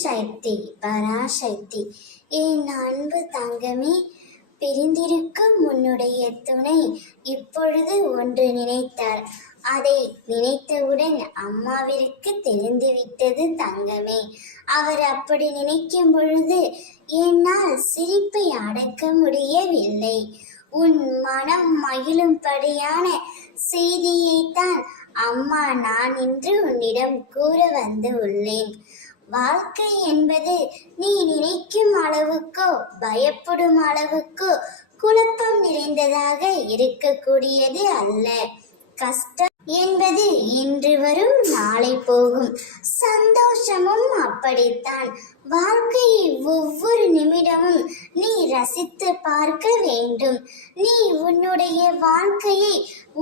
சக்தி பராசக்தி. என் அன்பு தங்கமே, பிரிந்திருக்கும் உன்னுடைய துணை இப்பொழுது ஒன்று நினைத்தார். அதை நினைத்தவுடன் அம்மாவிற்கு தெரிந்துவிட்டது தங்கமே. அவர் அப்படி நினைக்கும் பொழுது என்னால் சிரிப்பை அடக்க முடியவில்லை. உன் மனம் மகிழும்படியான செய்தியைத்தான் அம்மா நான் இன்று உன்னிடம் கூற வந்து உள்ளேன். வாழ்க்கை என்பது நீ நினைக்கும் அளவுக்கோ பயப்படும் அளவுக்கோ குழப்பம் நிறைந்ததாக இருக்கக்கூடியது அல்ல. கஷ்டம் என்பது இன்று வரும் நாளை போகும். சந்தோஷமும் அப்படித்தான். வாழ்க்கையை ஒவ்வொரு நிமிடமும் நீ ரசித்து பார்க்க வேண்டும். நீ உன்னுடைய வாழ்க்கையை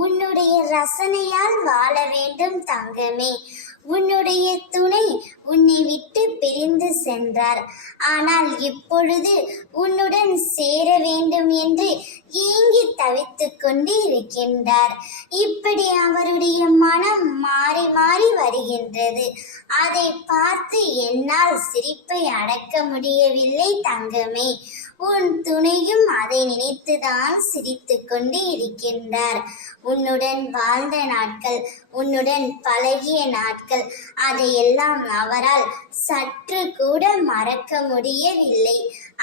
உன்னுடைய ரசனையால் வாழ வேண்டும் தங்கமே. உன்னுடைய துணை உன்னை விட்டு பிரிந்து சென்றார். ஆனால் இப்பொழுது உன்னுடன் சேர வேண்டும் என்று ஏங்கி தவித்துக் கொண்டு இருக்கின்றார். இப்படி அவருடைய மனம் மாறி மாறி வருகின்றது. அதை பார்த்து என்னால் சிரிப்பை அடக்க முடியவில்லை தங்கமே. உன் துணையும் அதை நினைத்துதான் சிரித்து கொண்டு இருக்கின்றார். உன்னுடன் வாழ்ந்த நாட்கள், உன்னுடன் பழகிய நாட்கள், அதையெல்லாம் அவரால் சற்று கூட மறக்க முடியவில்லை.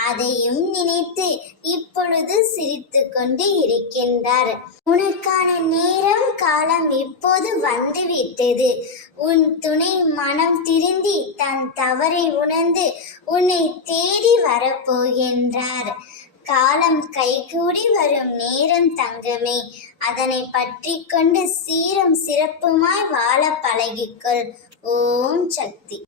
அதையும் நினைத்து இப்பொழுது சிரித்து கொண்டு இருக்கின்றார். உனக்கான நேரம் காலம் இப்போது வந்துவிட்டது. உன் துணை மனம் திருந்தி தன் தவறை உணர்ந்து உன்னை தேடி வரப்போகின்றார். காலம் கைகூடி வரும் நேரம் தங்கமே. அதனை பற்றி கொண்டு சீரும் சிறப்புமாய் வாழ பழகிக்கொள். ஓம் சக்தி.